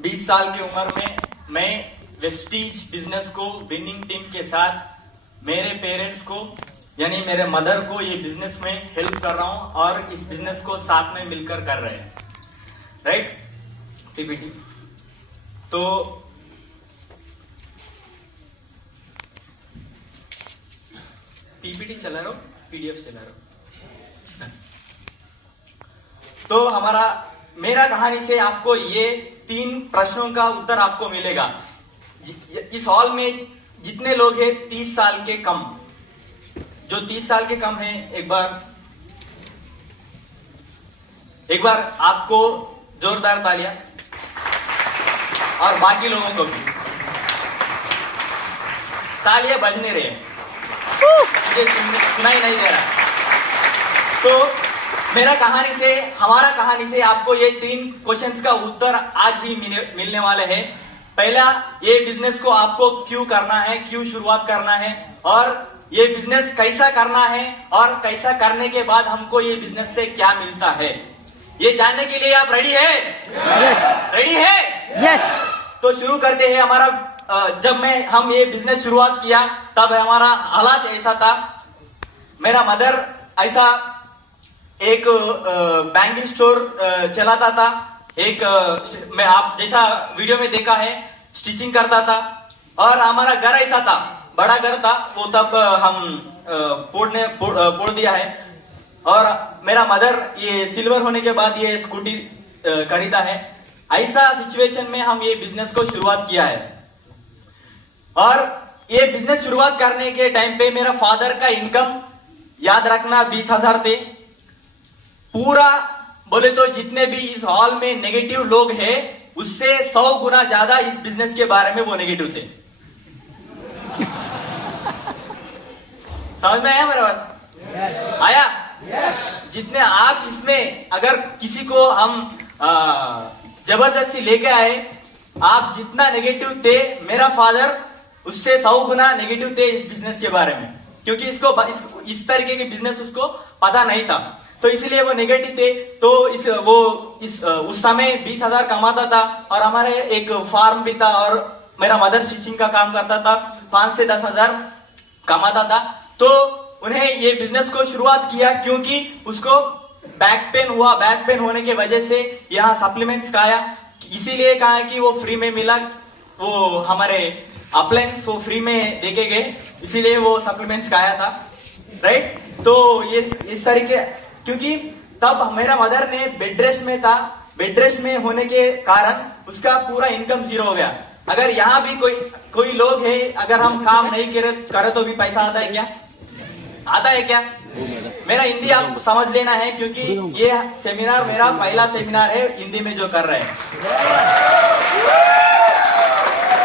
20 साल की उम्र में मैं वेस्टीज बिजनेस को विनिंग टीम के साथ मेरे पेरेंट्स को यानी मेरे मदर को ये बिजनेस में हेल्प कर रहा हूं और इस बिजनेस को साथ में मिलकर कर रहे हैं, राइट। पीपीटी तो पीपीटी चला रहा हूं, पीडीएफ चला रहा हूं। तो मेरा कहानी से आपको ये 3 प्रश्नों का उत्तर आपको मिलेगा। इस हॉल में जितने लोग हैं 30 साल के कम, जो 30 साल के कम हैं, एक बार आपको जोरदार तालियां, और बाकी लोगों को भी तालियां बज नहीं रहे, मुझे सुनाई नहीं दे रहा। तो हमारा कहानी से आपको ये 3 क्वेश्चंस का उत्तर आज ही मिलने वाले हैं। पहला, ये बिजनेस को आपको क्यों करना है, क्यों शुरुआत करना है, और ये बिजनेस कैसा करना है, और कैसा करने के बाद हमको ये बिजनेस से क्या मिलता है, ये जानने के लिए आप रेडी है? यस। रेडी है? यस। तो शुरू करते हैं। जब हम ये बिजनेस शुरुआत किया तब हमारा हालात ऐसा था। मेरा मदर ऐसा एक बैंकिंग स्टोर चलाता था, मैं आप जैसा वीडियो में देखा है स्टिचिंग करता था, और हमारा घर ऐसा था, बड़ा घर था वो, तब हम फोड़ दिया है। और मेरा मदर ये सिल्वर होने के बाद ये स्कूटी खरीदा है। ऐसा सिचुएशन में हम ये बिजनेस को शुरुआत किया है। और ये बिजनेस शुरुआत करने के टाइम पे मेरा फादर का इनकम याद रखना 20,000 थे। पूरा बोले तो जितने भी इस हॉल में नेगेटिव लोग हैं उससे 100 गुना ज्यादा इस बिजनेस के बारे में वो नेगेटिव थे। समझ में आया मेरा बात? आया? जितने आप इसमें अगर किसी को हम जबरदस्ती लेके आए, आप जितना नेगेटिव थे, मेरा फादर उससे 100 गुना नेगेटिव थे इस बिजनेस के बारे में, क्योंकि इस तरीके के बिजनेस उसको पता नहीं था, तो इसलिए वो नेगेटिव थे। तो उस समय 20,000 कमाता था, और हमारे एक फार्म भी था, और मेरा मदर स्टिचिंग का काम करता था, 5 से 10,000 कमाता था। तो उन्हें ये बिजनेस को शुरुआत किया क्योंकि उसको बैक पेन हुआ। बैक पेन होने की वजह से यहाँ सप्लीमेंट्स खाया, इसीलिए कहा है कि वो फ्री में मिला, वो हमारे अप्लायंस वो फ्री में देके गए, इसीलिए वो सप्लीमेंट्स खाया था, राइट। तो ये इस तरीके, क्योंकि तब मेरा मदर ने बेड रेस्ट में था, बेड रेस्ट में होने के कारण उसका पूरा इनकम 0 हो गया। अगर यहाँ भी कोई लोग है, अगर हम काम नहीं करे तो भी पैसा आता है क्या? आता है क्या? मेरा हिंदी आप समझ लेना है, क्योंकि ये सेमिनार मेरा पहला सेमिनार है हिंदी में जो कर रहे हैं,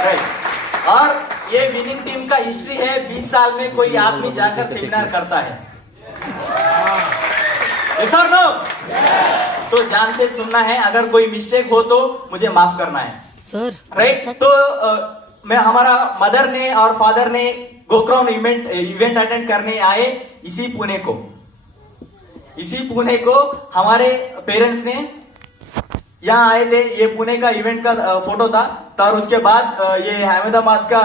राइट। और ये विनिंग टीम का हिस्ट्री है। 20 साल में कोई आदमी जाकर सेमिनार करता है, yes or no? तो ध्यान से सुनना है, अगर कोई मिस्टेक हो तो मुझे माफ करना है, सर, राइट। तो हमारा मदर ने और फादर ने गोक्राउन इवेंट अटेंड करने आए इसी पुणे को हमारे पेरेंट्स ने यहाँ आए थे। ये पुणे का इवेंट का फोटो था। और उसके बाद ये अहमदाबाद का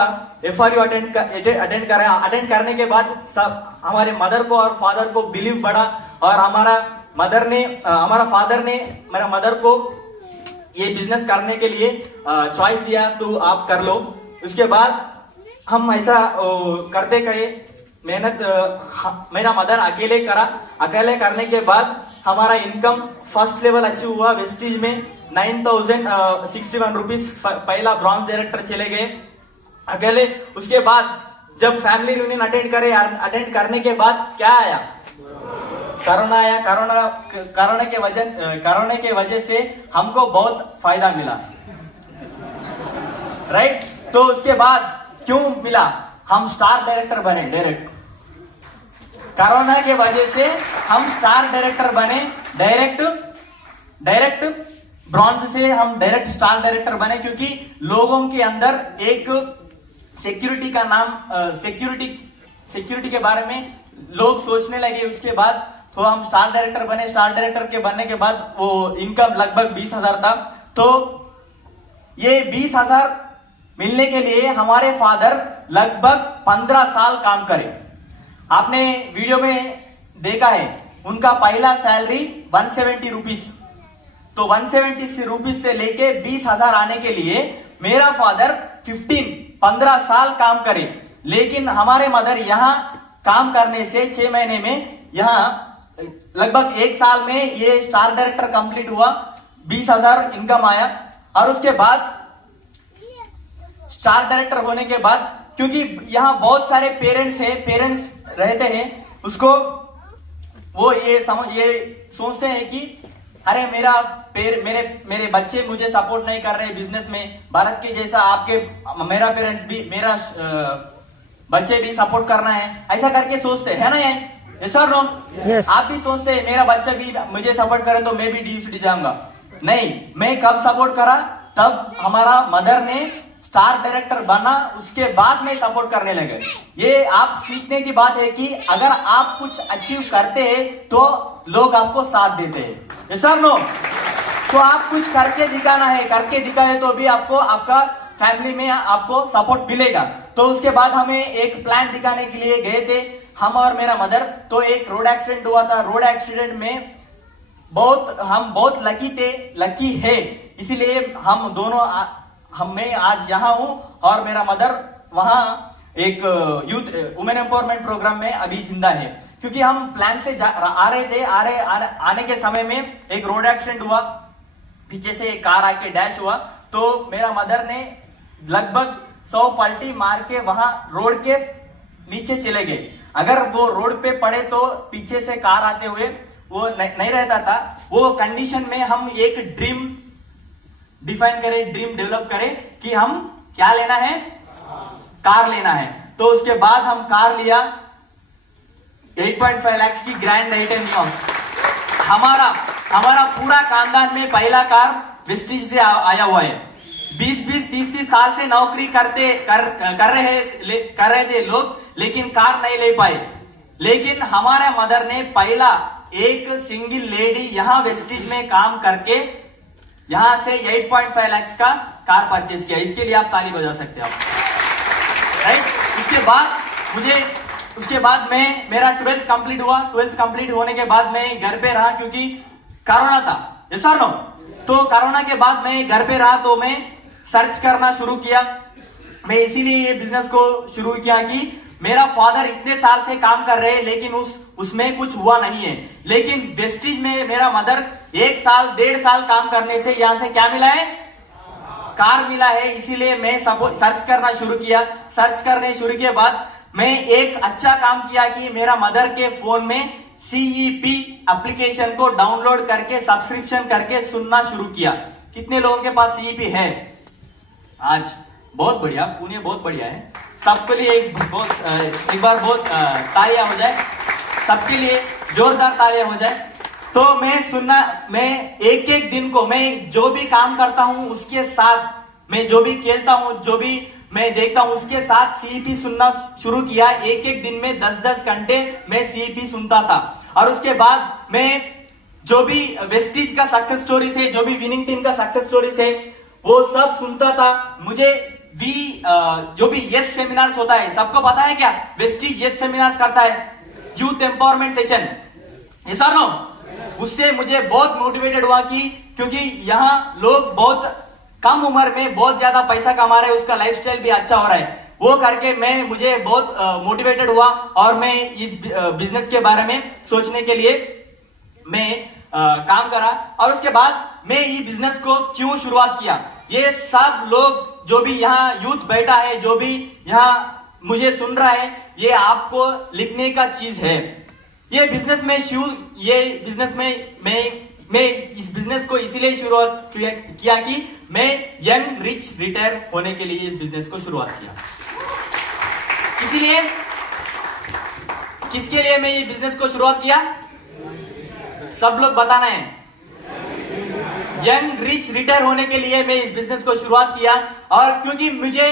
FRU अटेंड करने के बाद सब हमारे मदर को और फादर को बिलीव बढ़ा, और हमारा फादर ने मेरा मदर को ये बिजनेस करने के लिए चॉइस दिया, तो आप कर लो। उसके बाद हम ऐसा करते गए, मेहनत मेरा मदर अकेले करने के बाद हमारा इनकम फर्स्ट लेवल अचीव हुआ। वेस्टीज में 9,061 रुपीज पहला ब्रॉन्ज डायरेक्टर चले गए अकेले। उसके बाद जब फैमिली रियूनियन अटेंड करने के बाद क्या आया? कोरोना आया। कोरोना के वजह से हमको बहुत फायदा मिला, राइट। तो उसके बाद क्यों मिला? हम स्टार डायरेक्टर बने डायरेक्ट। कोरोना के वजह से हम स्टार डायरेक्टर बने डायरेक्ट ब्रॉन्ज से हम डायरेक्ट स्टार डायरेक्टर बने, क्योंकि लोगों के अंदर एक सिक्योरिटी का नाम सिक्योरिटी के बारे में लोग सोचने लगे। उसके बाद तो हम स्टार डायरेक्टर बने। स्टार डायरेक्टर के बनने के बाद वो इनकम लगभग 20,000 था। तो ये 20,000 मिलने के लिए हमारे फादर लगभग 15 साल काम करे। आपने वीडियो में देखा है उनका पहला सैलरी 170 रुपीज, तो 170 रुपीज से लेके 20,000 आने के लिए मेरा फादर 15 साल काम करे। लेकिन हमारे मदर यहाँ काम करने से 6 महीने में यहाँ लगभग 1 साल में ये स्टार डायरेक्टर कंप्लीट हुआ, 20,000 इनकम आया। और उसके बाद स्टार डायरेक्टर होने के बाद, क्योंकि यहाँ बहुत सारे पेरेंट्स रहते हैं, उसको वो ये सोचते हैं कि अरे मेरे बच्चे मुझे सपोर्ट नहीं कर रहे बिजनेस में, भारत के जैसा मेरा पेरेंट्स भी, मेरा बच्चे भी सपोर्ट करना है, ऐसा करके सोचते है ना। ये सर नो Yes. आप भी सोचते हैं मेरा बच्चा भी मुझे सपोर्ट करे तो मैं भी डीयूसीडी जाऊंगा। नहीं, मैं कब सपोर्ट करा, तब हमारा मदर ने स्टार डायरेक्टर बना, उसके बाद में सपोर्ट करने लगे। ये आप सीखने की बात है कि अगर आप कुछ अचीव करते हैं तो लोग आपको साथ देते हैं। सर नो, तो आप कुछ करके दिखाना है, करके दिखाए तो भी आपको आपका फैमिली में आपको सपोर्ट मिलेगा। तो उसके बाद हमें एक प्लान दिखाने के लिए गए थे हम और मेरा मदर। तो एक रोड एक्सीडेंट हुआ था, रोड एक्सीडेंट में हम बहुत लकी है, इसीलिए हम दोनों मैं आज यहाँ हूँ और मेरा मदर वहां एक यूथ वुमेन एम्पावरमेंट प्रोग्राम में अभी जिंदा है। क्योंकि हम प्लान से आ रहे थे, आने के समय में एक रोड एक्सीडेंट हुआ, पीछे से एक कार आके डैश हुआ, तो मेरा मदर ने लगभग 100 पलटी मार के वहां रोड के नीचे चले गए। अगर वो रोड पे पड़े तो पीछे से कार आते हुए वो नहीं रहता था। वो कंडीशन में हम एक ड्रीम डिफाइन करें, ड्रीम डेवलप करें कि हम क्या लेना है, कार लेना है। तो उसके बाद हम कार लिया, 8.5 लाख की ग्रैंड नाइटन नियॉस। हमारा पूरा खानदान में पहला कार वेस्टीज से आया हुआ है। 20-30 साल से नौकरी कर रहे थे लोग, लेकिन कार नहीं ले पाए। लेकिन हमारे मदर ने पहला एक सिंगल लेडी यहाँ वेस्टीज में काम करके यहां से 8.5 लाख का कार परचेज किया। इसके लिए आप ताली बजा सकते हो राइट। उसके बाद मेरा 12th कंप्लीट हुआ। 12th कंप्लीट होने के बाद मैं घर पे रहा, क्योंकि कोरोना था। यस और नो? तो कोरोना के बाद मैं घर पे रहा, तो मैं सर्च करना शुरू किया। मैं इसीलिए ये बिजनेस को शुरू किया कि मेरा फादर इतने साल से काम कर रहे हैं, लेकिन उसमें कुछ हुआ नहीं है। लेकिन वेस्टीज में मेरा मदर 1 साल 1.5 साल काम करने से यहां से क्या मिला है, कार मिला है। इसीलिए मैं सर्च करना शुरू किया। सर्च करने शुरू के बाद मैं एक अच्छा काम किया कि मेरा मदर के फोन में CEP एप्लीकेशन को डाउनलोड करके सब्सक्रिप्शन करके सुनना शुरू किया। कितने लोगों के पास CEP है आज? बहुत बढ़िया, पुणे बहुत बढ़िया है। सबके लिए एक बार बहुत तालियां हो जाए, सबके लिए जोरदार तालियां हो जाए। तो मैं एक दिन को मैं जो भी काम करता हूं उसके साथ, मैं जो भी खेलता हूं, जो भी मैं देखता हूं उसके साथ CEP सुनना शुरू किया। एक दिन में 10-10 घंटे मैं CEP सुनता था। और उसके बाद मैं जो भी वेस्टीज का सक्सेस स्टोरी से, जो भी विनिंग टीम का सक्सेस स्टोरी से, वो सब सुनता था। मुझे जो भी यस सेमिनार्स होता है, सबको पता है क्या वेस्टीज यस सेमिनार्स करता है, यूथ एम्पावरमेंट सेशन, ऐसा नो? उससे मुझे बहुत मोटिवेटेड हुआ कि क्योंकि यहाँ लोग बहुत कम उम्र में बहुत ज्यादा पैसा कमा रहे हैं, उसका लाइफस्टाइल भी अच्छा हो रहा है। वो करके मुझे बहुत मोटिवेटेड हुआ और मैं इस बिजनेस के बारे में सोचने के लिए मैं काम करा। और उसके बाद मैं ये बिजनेस को क्यों शुरुआत किया, ये सब लोग जो भी यहाँ यूथ बैठा है, जो भी यहाँ मुझे सुन रहा है, ये आपको लिखने का चीज है। ये बिजनेस में मैं इस बिजनेस को इसीलिए शुरुआत किया कि मैं यंग रिच रिटायर होने के लिए इस बिजनेस को शुरुआत किया। इसीलिए किसके लिए मैं ये बिजनेस को शुरुआत किया, सब लोग बताना है। यंग रिच रिटायर होने के लिए मैं इस बिजनेस को शुरुआत किया। और क्योंकि मुझे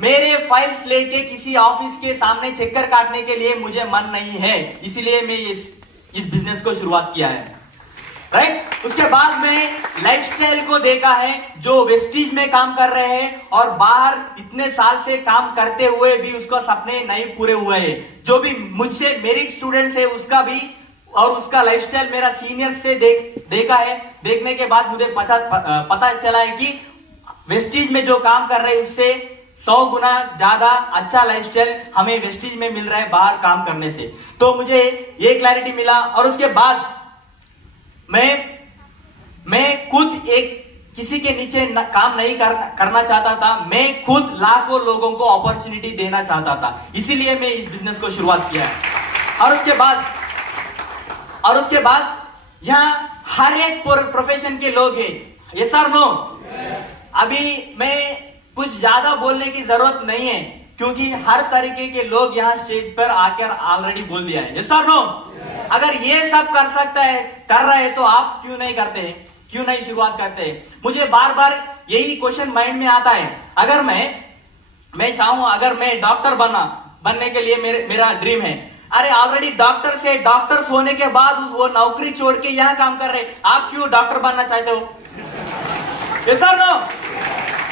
मेरे फाइल्स लेके किसी ऑफिस के सामने चक्कर काटने के लिए मुझे मन नहीं है, इसीलिए मैं इस बिजनेस को शुरुआत किया है। राइट। उसके बाद में लाइफस्टाइल को देखा है, जो वेस्टीज में काम कर रहे हैं और बाहर इतने साल से काम करते हुए भी उसका सपने नहीं पूरे हुए हैं। जो भी मुझसे मेरिट स्टूडेंट्स है उसका भी और उसका लाइफस्टाइल मेरा सीनियर से देखा है। देखने के बाद मुझे पता चला है कि वेस्टीज में जो काम कर रहे हैं उससे 100 गुना ज्यादा अच्छा लाइफस्टाइल हमें वेस्टीज में मिल रहा है बाहर काम करने से। तो मुझे ये क्लैरिटी मिला और उसके बाद मैं खुद एक किसी के नीचे काम नहीं करना चाहता था। मैं खुद लाखों लोगों को अपॉर्चुनिटी देना चाहता था, इसीलिए मैं इस बिजनेस को शुरुआत किया है। और उसके बाद यहाँ हर एक प्रोफेशन के लोग हैं। ये सर नो, अभी मैं कुछ ज्यादा बोलने की जरूरत नहीं है क्योंकि हर तरीके के लोग यहाँ स्टेज पर आकर ऑलरेडी बोल दिया है। ये सर नो, अगर ये सब कर रहे हैं तो आप क्यों नहीं करते हैं, क्यों नहीं शुरुआत करते हैं? मुझे बार बार यही क्वेश्चन माइंड में आता है। अगर मैं चाहूं, अगर मैं डॉक्टर बनने के लिए मेरा ड्रीम है, अरे ऑलरेडी डॉक्टर्स होने के बाद वो नौकरी छोड़ के यहाँ काम कर रहे, आप क्यों डॉक्टर बनना चाहते हो? ये सर नो,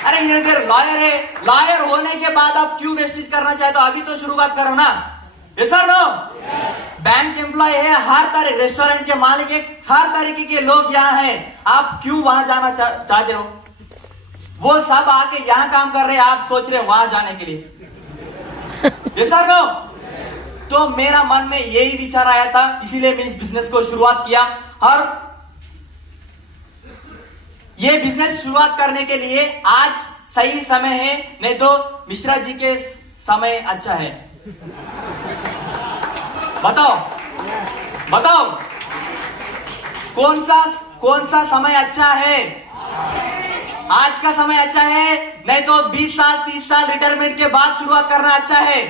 अरे इधर लॉयर है, लॉयर होने के बाद आप क्यों वेस्टेज करना चाहते हो? अभी तो शुरुआत करो ना। ये सर नो, बैंक एम्प्लॉय है, हर तरह रेस्टोरेंट के मालिक है, हर तरीके के लोग यहाँ हैं, आप क्यों वहां जाना चाहते हो? वो सब आके यहाँ काम कर रहे हैं, आप सोच रहे हो वहां जाने के लिए। ये सर नो, तो मेरा मन में यही विचार आया था, इसीलिए मैं इस बिजनेस को शुरुआत किया। और ये बिजनेस शुरुआत करने के लिए आज सही समय है, नहीं तो मिश्रा जी के समय अच्छा है। बताओ कौन सा समय अच्छा है? आज का समय अच्छा है, नहीं तो 20 साल 30 साल रिटायरमेंट के बाद शुरुआत करना अच्छा है?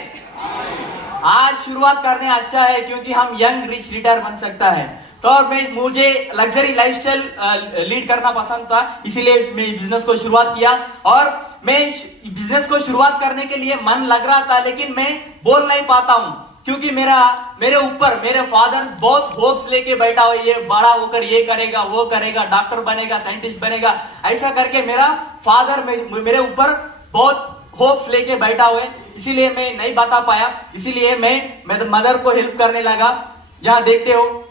आज शुरुआत करने अच्छा है क्योंकि हम यंग रिच रिटायर बन सकता है। तो मुझे लग्जरी लाइफस्टाइल लीड करना पसंद था, इसीलिए मैं बिजनेस को शुरुआत किया। और मैं बिजनेस को शुरुआत करने के लिए मन लग रहा था, लेकिन मैं बोल नहीं पाता हूं क्योंकि मेरे ऊपर मेरे फादर बहुत होप्स लेके बैठा हुआ, ये बड़ा होकर ये करेगा, वो करेगा, डॉक्टर बनेगा, साइंटिस्ट बनेगा, ऐसा करके मेरा फादर मेरे ऊपर बहुत होप्स लेके बैठा हुए, इसीलिए मैं नहीं बता पाया। इसीलिए मैं मदर को हेल्प करने लगा। यहाँ देखते हो,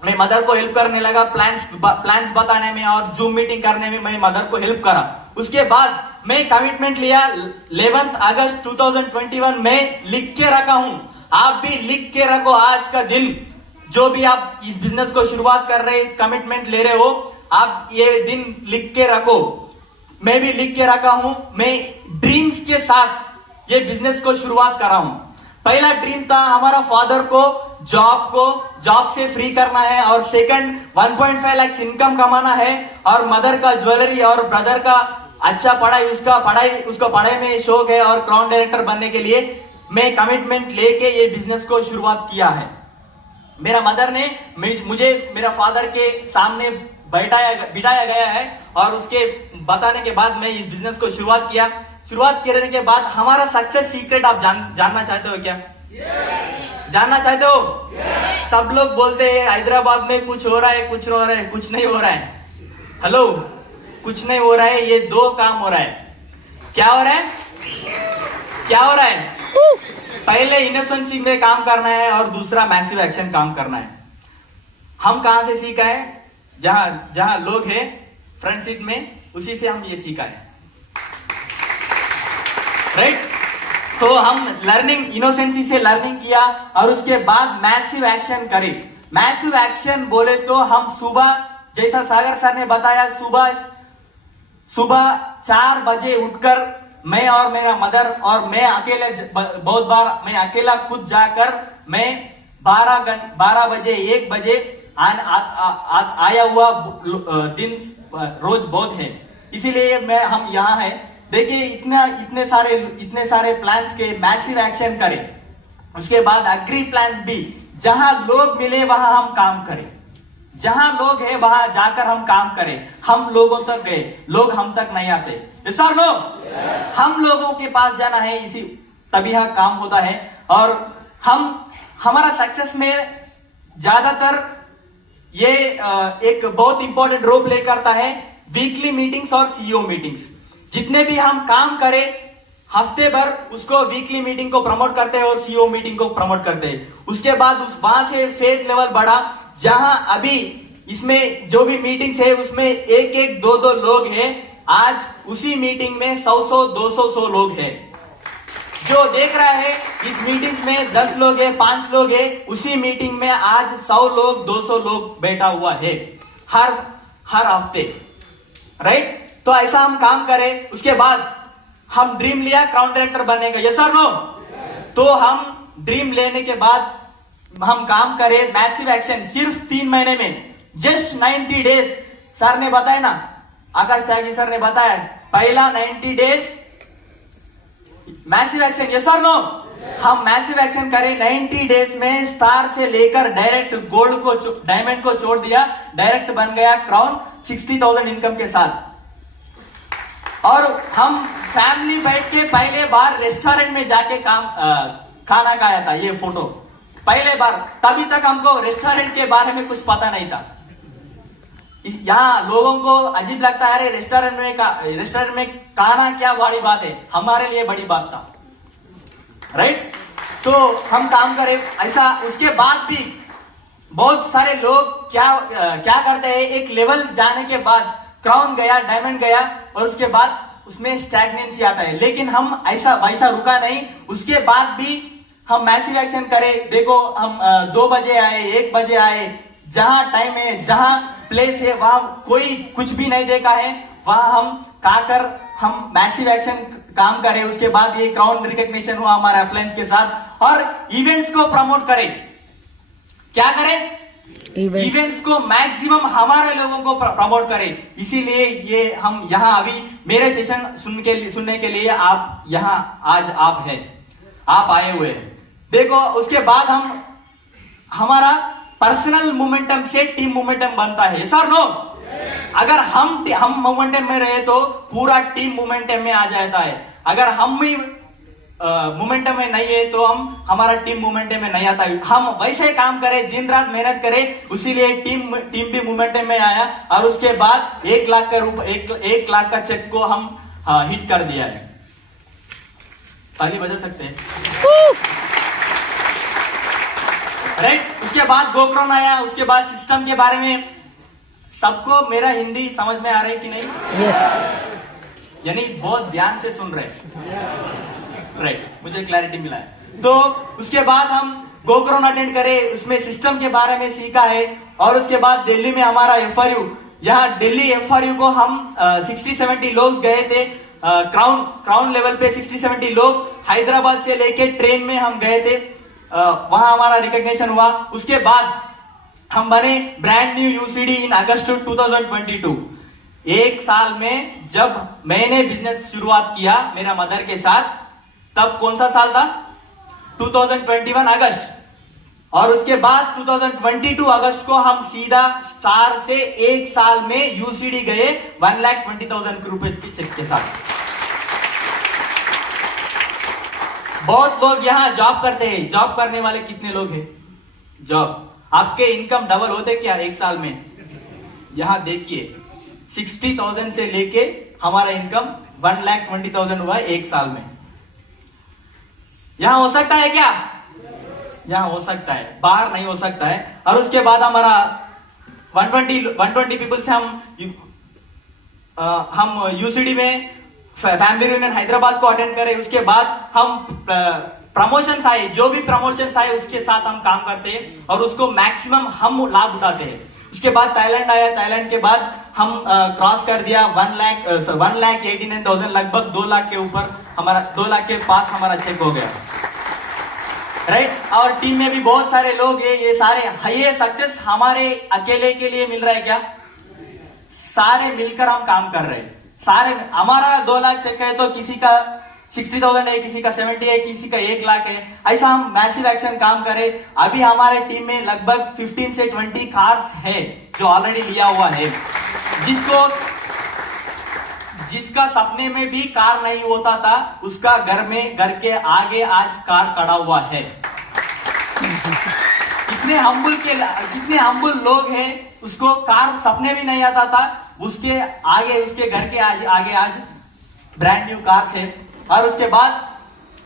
मैं मदर को हेल्प करने लगा प्लान्स बताने में और जूम मीटिंग करने में मैं मदर को हेल्प करा। उसके बाद मैं कमिटमेंट लिया 11 अगस्त 2021 में लिख के रखा हूं। आप भी लिख के रखो आज का दिन, जो भी आप इस बिजनेस को शुरुआत कर रहे कमिटमेंट ले रहे हो, आप ये दिन लिख के रखो। मैं भी लिख के रखा हूं। मैं ड्रीम्स के साथ ये बिजनेस को शुरुआत कर रहा हूं। पहला ड्रीम था हमारा फादर को जॉब से फ्री करना है, और सेकंड 1.5 लाख इनकम कमाना है, और मदर का ज्वेलरी और ब्रदर का अच्छा पढ़ाई, उसका पढ़ाई में शौक है, और क्राउन डायरेक्टर बनने के लिए मैं कमिटमेंट लेके ये बिजनेस को शुरुआत किया है। मेरा मदर ने मुझे मेरा फादर के सामने बिठाया गया है और उसके बताने के बाद मैं इस बिजनेस को शुरुआत किया। शुरुआत करने के बाद हमारा सक्सेस सीक्रेट आप जानना चाहते हो क्या? जानना चाहते हो? सब लोग बोलते हैं हैदराबाद में कुछ हो रहा है, कुछ नहीं हो रहा है। हेलो, कुछ नहीं हो रहा है, ये 2 काम हो रहा है। क्या हो रहा है? पहले इनोसेंसी में काम करना है और दूसरा मैसिव एक्शन काम करना है। हम कहां से सीखा है? जहां लोग हैं फ्रंट सीट में, उसी से हम ये सीखा है, राइट? तो हम इनोसेंसी से लर्निंग किया और उसके बाद मैसिव एक्शन करे। मैसिव एक्शन बोले तो हम सुबह, जैसा सागर सर ने बताया, सुबह 4 बजे उठकर मैं और मेरा मदर और मैं अकेले, बहुत बार मैं अकेला खुद जाकर मैं 12 बजे 1 बजे आया हुआ दिन रोज बहुत है। इसीलिए हम यहाँ है। देखिए इतने सारे प्लान्स के मैसिव एक्शन करें। उसके बाद एग्री प्लान्स भी, जहां लोग मिले वहां हम काम करें, जहां लोग है वहां जाकर हम काम करें। हम लोगों तक गए, लोग हम तक नहीं आते। सर नो, हम लोगों के पास जाना है, इसी तभी यहाँ काम होता है। और हमारा सक्सेस में ज्यादातर ये एक बहुत इंपॉर्टेंट रोल प्ले करता है वीकली मीटिंग्स और सीईओ मीटिंग्स। जितने भी हम काम करें हफ्ते भर उसको वीकली मीटिंग को प्रमोट करते हैं और सीईओ मीटिंग को प्रमोट करते हैं। उसके बाद वहां से फेथ लेवल बढ़ा, जहां अभी इसमें जो भी मीटिंग्स है उसमें एक एक दो दो लोग हैं। आज उसी मीटिंग में 100 200 लोग हैं। जो देख रहा है इस मीटिंग्स में 10 लोग है, 5 लोग है, उसी मीटिंग में आज 100 लोग 200 लोग बैठा हुआ है हर हफ्ते, राइट। तो ऐसा हम काम करें। उसके बाद हम ड्रीम लिया क्राउन डायरेक्टर बनने का, यस और नो? तो हम ड्रीम लेने के बाद हम काम करें मैसिव एक्शन सिर्फ 3 महीने में, जस्ट 90 डेज। सर ने बताया ना, आकाश त्यागी सर ने बताया, पहला 90 डेज मैसिव एक्शन, यस और नो? हम मैसिव एक्शन करें 90 डेज में, स्टार से लेकर डायरेक्ट गोल्ड को डायमंड को छोड़ दिया, डायरेक्ट बन गया क्राउन 60,000 इनकम के साथ। और हम फैमिली बैठ के पहले बार रेस्टोरेंट में जाके खाना खाया था। ये फोटो पहले बार, तभी तक हमको रेस्टोरेंट के बारे में कुछ पता नहीं था। यहाँ लोगों को अजीब लगता है, अरे रेस्टोरेंट में खाना क्या बड़ी बात है, हमारे लिए बड़ी बात था, राइट। तो हम काम करें ऐसा। उसके बाद भी बहुत सारे लोग क्या करते हैं, एक लेवल जाने के बाद क्राउन गया, डायमंड गया और उसके बाद उसमें स्टैग्नेंसी आता है। लेकिन हम ऐसा वैसा रुका नहीं, उसके बाद भी हम मैसिव एक्शन करें। देखो हम 2 बजे आए, 1 बजे आए, जहां टाइम है, जहां प्लेस है, वहां कोई कुछ भी नहीं देखा है, वहां हम मैसिव एक्शन काम करें। उसके बाद ये क्राउन रिकॉग्निशन हुआ हमारे अप्लायंस के साथ। और इवेंट्स को प्रमोट करें। क्या करें? इवेंट्स को मैक्सिमम हमारे लोगों को प्रमोट करें। इसीलिए ये हम यहाँ अभी मेरे सेशन सुनने के लिए आप यहाँ आज आप आए हुए हैं। देखो उसके बाद हमारा पर्सनल मोमेंटम से टीम मोमेंटम बनता है, यस और नो? अगर हम मोमेंटम में रहे तो पूरा टीम मोमेंटम में आ जाता है। अगर हम भी मोमेंटम में नहीं है तो हमारा टीम मोमेंटम में नहीं आता है। हम वैसे काम करें, दिन रात मेहनत करें, उसीलिए टीम भी मोमेंटम में आया। और उसके बाद 1 लाख का चेक को हम हिट कर दिया है। ताली बजा सकते हैं, राइट। उसके बाद गोक्रोन आया। उसके बाद सिस्टम के बारे में सबको मेरा हिंदी समझ में आ रहा है कि नहीं? यस। यानी बहुत ध्यान से सुन रहे हैं, राइट। मुझे क्लैरिटी मिला है। तो उसके बाद हम गोक्रोन अटेंड करे, उसमें सिस्टम के बारे में सीखा है। और उसके बाद दिल्ली में हमारा FRU, यहाँ दिल्ली FRU को हम 60-70 लोग गए थे। क्राउन लेवल पे 60-70 लोग हैदराबाद से लेके ट्रेन में हम गए थे। वहां हमारा रिकॉग्निशन हुआ। उसके बाद हम बने ब्रांड न्यू UCD इन अगस्त 2022। 1 साल में जब मैंने बिजनेस शुरुआत किया मेरा मदर के साथ, तब कौन सा साल था? 2021 अगस्त। और उसके बाद 2022 अगस्त को हम सीधा स्टार से 1 साल में UCD गए 1,20,000 रुपए के चेक के साथ। बहुत लोग यहाँ जॉब करते हैं। जॉब करने वाले कितने लोग हैं? जॉब, आपके इनकम डबल होते क्या 1 साल में? यहाँ देखिए 60,000 से लेके हमारा इनकम 1,20,000 हुआ है 1 साल में। यहां हो सकता है क्या? यहां हो सकता है, बाहर नहीं हो सकता है। और उसके बाद हमारा 120 पीपल से हम UCD में फैमिली रियूनियन हैदराबाद को अटेंड करें। उसके बाद हम प्रमोशंस आए, जो भी प्रमोशंस आए उसके साथ हम काम करते हैं और उसको मैक्सिमम हम लाभ उठाते हैं। उसके बाद थाईलैंड आया। थाईलैंड के बाद हम क्रॉस कर दिया 1,89,000, लगभग 2 लाख के ऊपर, हमारा 2 लाख के पास हमारा चेक हो गया, राइट। और टीम में भी बहुत सारे लोग हैं। ये सक्सेस हमारे अकेले के लिए मिल रहा है क्या? सारे मिलकर हम काम कर रहे हैं। सारे हमारा 2 लाख चेक है तो किसी का 60,000 है, किसी का 70 है, किसी का 1 लाख है। ऐसा हम मैसिव एक्शन काम करें। अभी हमारे टीम में लगभग 15 से 20 कार्स है जो ऑलरेडी लिया हुआ है। जिसका सपने में भी कार नहीं होता था, उसका घर के आगे आज कार खड़ा हुआ है। कितने हम्बल लोग हैं उसको कार सपने भी नहीं आता था, उसके आगे उसके घर के आगे आज ब्रांड न्यू कार है। और उसके बाद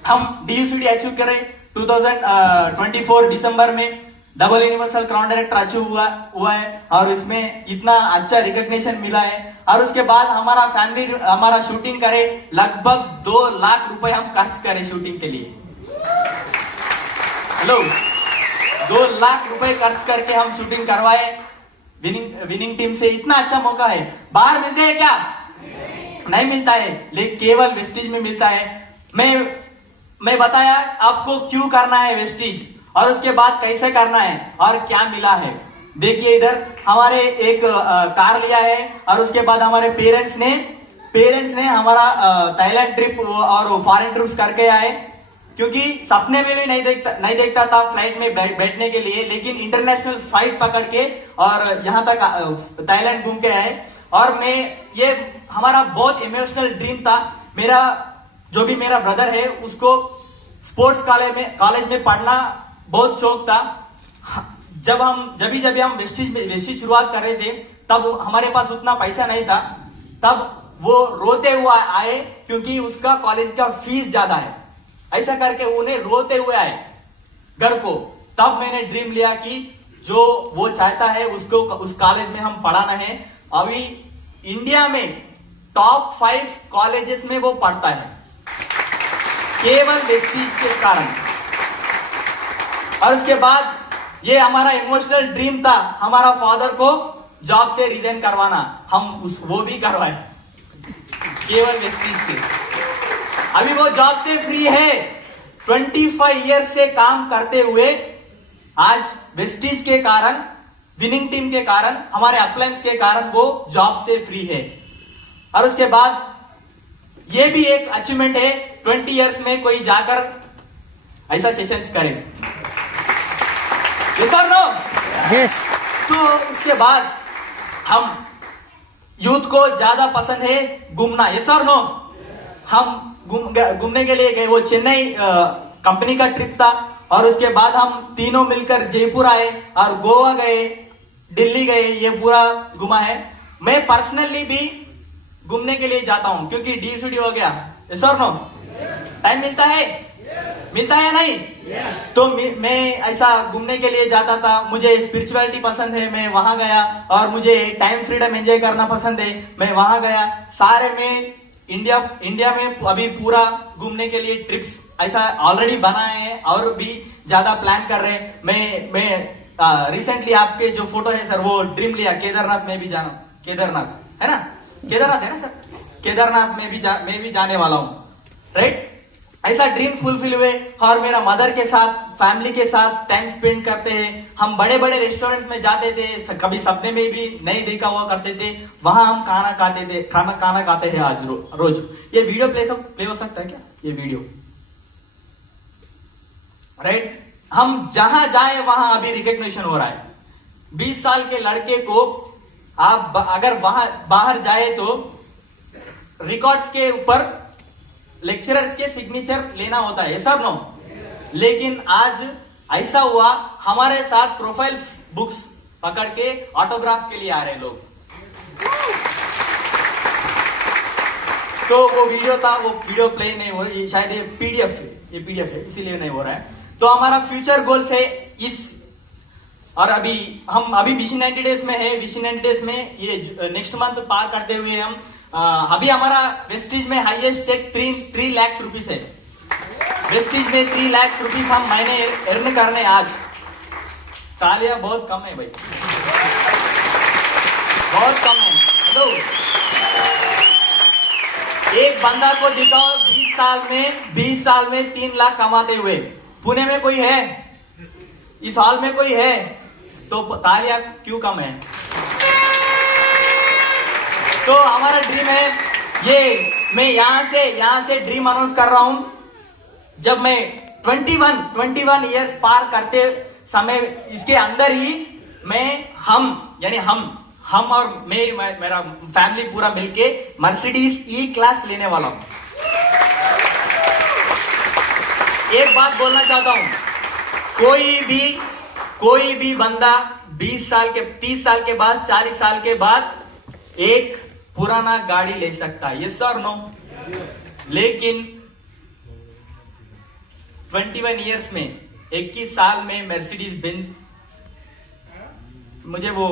हम DUCD अचीव करे 2024 दिसंबर में double universal crown director achieve हुआ है और इसमें इतना अच्छा रिकॉग्निशन मिला है। और उसके बाद हमारा फैमिली हमारा शूटिंग करे, लगभग 2 लाख रुपए हम खर्च करें शूटिंग के लिए। हेलो, 2 लाख रुपए खर्च करके हम शूटिंग करवाए विनिंग टीम से। इतना अच्छा मौका है, बाहर मिलते हैं क्या? नहीं मिलता है, लेकिन केवल वेस्टीज में मिलता है। मैं बताया आपको क्यों करना है वेस्टीज और उसके बाद कैसे करना है और क्या मिला है। देखिए इधर हमारे एक कार लिया है और उसके बाद हमारे पेरेंट्स ने हमारा थाईलैंड ट्रिप और फॉरेन ट्रिप्स करके आए, क्योंकि सपने में भी नहीं देखता था फ्लाइट में बैठने के लिए, लेकिन इंटरनेशनल फ्लाइट पकड़ के और यहाँ तक थाईलैंड घूम के आए। और ये हमारा बहुत इमोशनल ड्रीम था। जो भी मेरा ब्रदर है उसको स्पोर्ट्स कॉलेज में पढ़ना बहुत शौक था। जब हम वेस्टीज शुरुआत कर रहे थे तब हमारे पास उतना पैसा नहीं था, तब वो रोते हुए आए क्योंकि उसका कॉलेज का फीस ज्यादा है। ऐसा करके उन्हें रोते हुए आए घर को। तब मैंने ड्रीम लिया कि जो वो चाहता है उसको उस कॉलेज में हम पढ़ाना है। अभी इंडिया में टॉप 5 कॉलेजेस में वो पढ़ता है केवल वेस्टीज के कारण। और उसके बाद ये हमारा इमोशनल ड्रीम था हमारा फादर को जॉब से रिजाइन करवाना, हम वो भी करवाए केवल वेस्टीज से। अभी वो जॉब से फ्री है, 25 ईयर से काम करते हुए आज वेस्टीज के कारण, विनिंग टीम के कारण, हमारे अपलायंस के कारण वो जॉब से फ्री है। और उसके बाद ये भी एक अचीवमेंट है, 20 ईयर्स में कोई जाकर ऐसा सेशंस करे। यस और नो? यस। तो उसके बाद हम यूथ को ज्यादा पसंद है घूमना। यस और नो? हम घूमने के लिए गए, वो चेन्नई कंपनी का ट्रिप था। और उसके बाद हम तीनों मिलकर जयपुर आए और गोवा गए, दिल्ली गए, ये पूरा घुमा है। मैं पर्सनली भी घूमने के लिए जाता हूं क्योंकि DUCD हो गया। यस और नो? टाइम मिलता है? मिलता है नहीं? तो मैं ऐसा घूमने के लिए जाता था। मुझे स्पिरिचुअलिटी पसंद है, मैं वहां गया। और मुझे टाइम फ्रीडम एंजॉय करना पसंद है, मैं वहां गया। सारे में इंडिया में अभी पूरा घूमने के लिए ट्रिप्स ऐसा ऑलरेडी बनाए हैं और भी ज्यादा प्लान कर रहे हैं। मैं रिसेंटली आपके जो फोटो है सर, वो ड्रीम लिया केदारनाथ में भी जाना। केदारनाथ है ना? केदारनाथ है ना सर? केदारनाथ में भी जाने वाला हूँ, राइट? ऐसा ड्रीम फुलफिल हुए और मेरा मदर के साथ, फैमिली के साथ टाइम स्पेंड करते हैं। हम बड़े बड़े रेस्टोरेंट्स में जाते थे, कभी सपने में भी नहीं देखा हुआ करते थे। वहां हम खाना खाते हैं आज रोज। ये वीडियो प्ले हो सकता है क्या? ये वीडियो, राइट? हम जहां जाए वहां अभी रिकॉग्निशन हो रहा है। 20 साल के लड़के को आप अगर बाहर जाए तो रिकॉर्ड्स के ऊपर लेक्चरर्स के सिग्नेचर लेना होता है, ऐसा नो? लेकिन आज ऐसा हुआ, हमारे साथ प्रोफाइल बुक्स पकड़ के ऑटोग्राफ के लिए आ रहे लोग। तो वो वीडियो था, वो वीडियो प्ले नहीं हो रही, शायद ये पीडीएफ है इसीलिए नहीं हो रहा है। तो हमारा फ्यूचर गोल्स है और अभी विजन 90 डेज में है। विजन 90 डेज में ये नेक्स्ट मंथ पार करते हुए हम अभी हमारा वेस्टीज में हाईएस्ट चेक 3 लाख रुपीस है। वेस्टीज में 3 लाख रुपीस हम महीने अर्न करने आज। तालियां बहुत कम है भाई, बहुत कम है। हेलो, एक बंदा को दिखाओ 20 साल में 3 लाख कमाते हुए। पुणे में कोई है? इस हॉल में कोई है? तो तालियां क्यों कम है? तो हमारा ड्रीम है ये। मैं यहां से ड्रीम अनाउंस कर रहा हूं। जब मैं 21 इयर्स पार करते समय, इसके अंदर ही हम और मेरा फैमिली पूरा मिलके मर्सिडीज E-क्लास लेने वाला हूं। एक बात बोलना चाहता हूं, कोई भी बंदा 20 साल के 30 साल के बाद 40 साल के बाद एक पुराना गाड़ी ले सकता है, यस और नो? लेकिन 21 इयर्स में 21 साल में मर्सिडीज बेंज, मुझे वो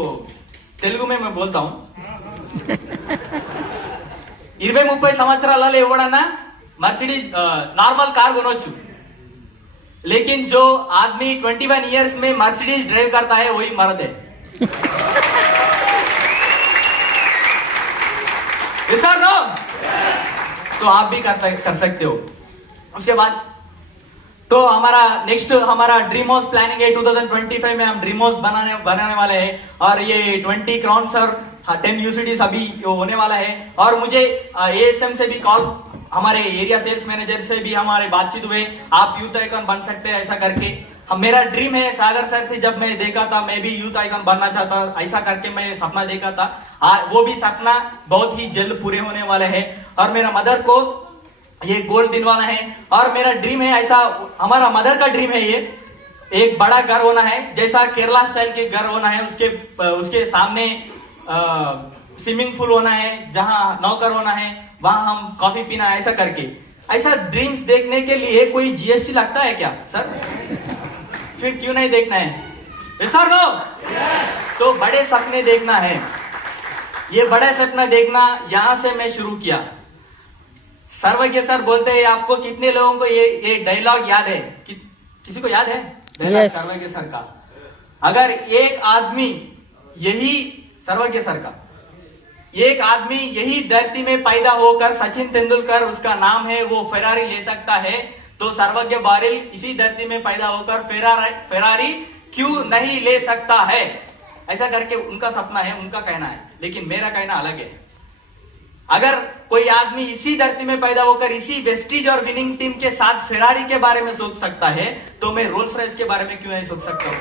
तेलुगु में मैं बोलता हूं 20-30 సంవత్సరాలలో ఎవడన్నా मर्सिडीज नॉर्मल कार కొనొచ్చు, लेकिन जो आदमी 21 इयर्स में मर्सिडीज ड्राइव करता है वही मर्द है। यस और नो? तो आप भी कर सकते हो। उसके बाद तो हमारा नेक्स्ट हमारा ड्रीम हाउस प्लानिंग है। 2025 में हम ड्रीम हाउस बनाने वाले हैं और ये 20 क्राउन्स और 10 यूसीडीज अभी होने वाला है। और मुझे एएसएम से भी कॉल, हमारे एरिया सेल्स मैनेजर से भी हमारे बातचीत हुए, आप यूथ आइकॉन बन सकते हैं ऐसा करके। मेरा ड्रीम है, सागर सर से जब मैं देखा था मैं भी यूथ आइकॉन बनना चाहता, ऐसा करके मैं सपना देखा था। वो भी सपना बहुत ही जल्द पूरे होने वाले हैं और मेरा मदर को ये गोल्ड दिलवाना है। और मेरा ड्रीम है ऐसा, हमारा मदर का ड्रीम है ये, एक बड़ा घर होना है, जैसा केरला स्टाइल के घर होना है, उसके सामने स्विमिंग पूल होना है, जहां नौकर होना है, वहां हम कॉफी पीना है, ऐसा करके। ऐसा ड्रीम्स देखने के लिए कोई जीएसटी लगता है क्या सर? फिर क्यों नहीं देखना है? यस और नो? तो बड़े सपने देखना है, ये बड़े सपना देखना यहां से मैं शुरू किया। सर्वज्ञ सर बोलते हैं, आपको कितने लोगों को ये डायलॉग याद है? किसी को याद है डायलॉग सर्वज्ञ सर का? अगर एक आदमी यही सर्वज्ञ सर का, एक आदमी यही धरती में पैदा होकर सचिन तेंदुलकर उसका नाम है, वो फेरारी ले सकता है, तो सर्वज्ञ बारिल इसी धरती में पैदा होकर फेरारी क्यों नहीं ले सकता है? ऐसा करके उनका सपना है, उनका कहना है, लेकिन मेरा कहना अलग है। अगर कोई आदमी इसी धरती में पैदा होकर इसी वेस्टीज और विनिंग टीम के साथ फेरारी के बारे में सोच सकता है, तो मैं रोल्स रॉयस के बारे में क्यों नहीं सोच सकता हूं?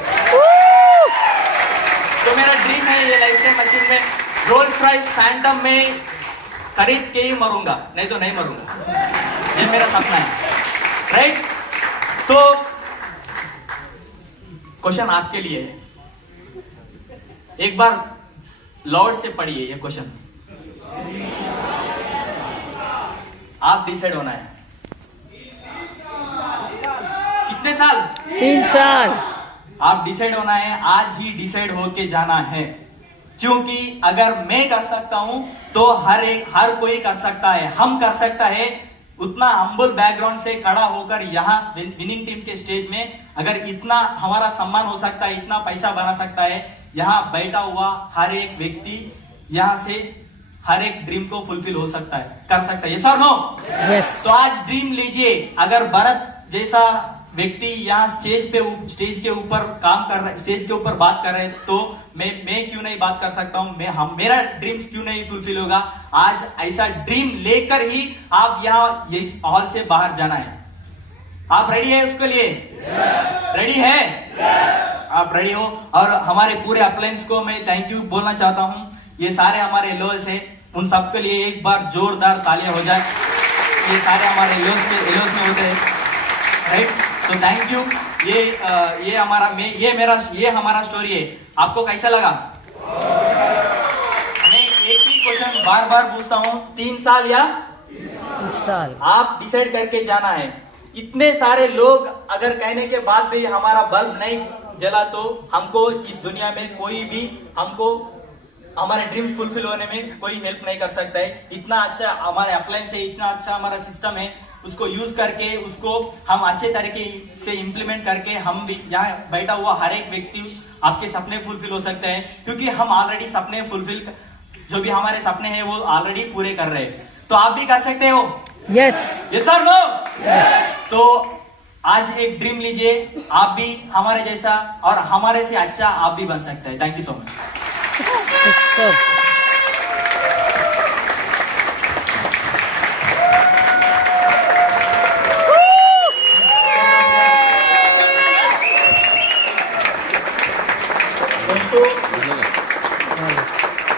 तो मेरा ड्रीम है ये लाइफ टाइम मशीन में रोल्स रॉयस फैंटम में खरीद के ही मरूंगा, नहीं तो नहीं मरूंगा, ये मेरा सपना है, राइट? तो क्वेश्चन आपके लिए है, एक बार लॉर्ड से पढ़िए ये क्वेश्चन, आप डिसाइड होना है। कितने साल? 3 साल। आप डिसाइड होना है, आज ही डिसाइड होके जाना है, क्योंकि अगर मैं कर सकता हूं तो हर कोई कर सकता है, हम कर सकता है। उतना हम्बल बैकग्राउंड से खड़ा होकर यहाँ विनिंग टीम के स्टेज में अगर इतना हमारा सम्मान हो सकता है, इतना पैसा बना सकता है, यहाँ बैठा हुआ हर एक व्यक्ति यहाँ से हर एक ड्रीम को फुलफिल हो सकता है, कर सकता है, यस और नो? यस। तो आज ड्रीम लीजिए। अगर भरत जैसा व्यक्ति यहाँ स्टेज के ऊपर काम कर रहे, स्टेज के ऊपर बात कर रहे, तो मैं क्यों नहीं बात कर सकता हूँ? मेरा ड्रीम्स क्यों नहीं फुलफिल होगा? आज ऐसा ड्रीम लेकर ही आप यहाँ इस हॉल से बाहर जाना है। आप रेडी है उसके लिए? रेडी है? आप रेडी हो? और हमारे पूरे अप्लायंस को मैं थैंक यू बोलना चाहता हूँ। ये सारे हमारे एलोस है, उन सबके लिए एक बार जोरदार तालियां हो जाए। ये सारे हमारे एलोस में होते हैं, राइट? तो थैंक यू। ये हमारा स्टोरी है। आपको कैसा लगा? मैं एक ही क्वेश्चन बार बार पूछता हूँ, 3 साल या 3 साल? आप डिसाइड करके जाना है। इतने सारे लोग अगर कहने के बाद भी हमारा बल्ब नहीं जला, तो हमको इस दुनिया में कोई भी हमको हमारे ड्रीम्स फुलफिल होने में कोई हेल्प नहीं कर सकता है। इतना अच्छा हमारे अप्लायंस है, इतना अच्छा हमारा सिस्टम है, उसको यूज करके उसको हम अच्छे तरीके से इम्प्लीमेंट करके हम भी यहाँ बैठा हुआ हर एक व्यक्ति आपके सपने फुलफिल हो सकते हैं, क्योंकि हम ऑलरेडी सपने फुलफिल, जो भी हमारे सपने हैं वो ऑलरेडी पूरे कर रहे हैं। तो आप भी कर सकते हो? यस। यस और नो? तो आज एक ड्रीम लीजिए, आप भी हमारे जैसा और हमारे से अच्छा आप भी बन सकते हैं। Thank you so much.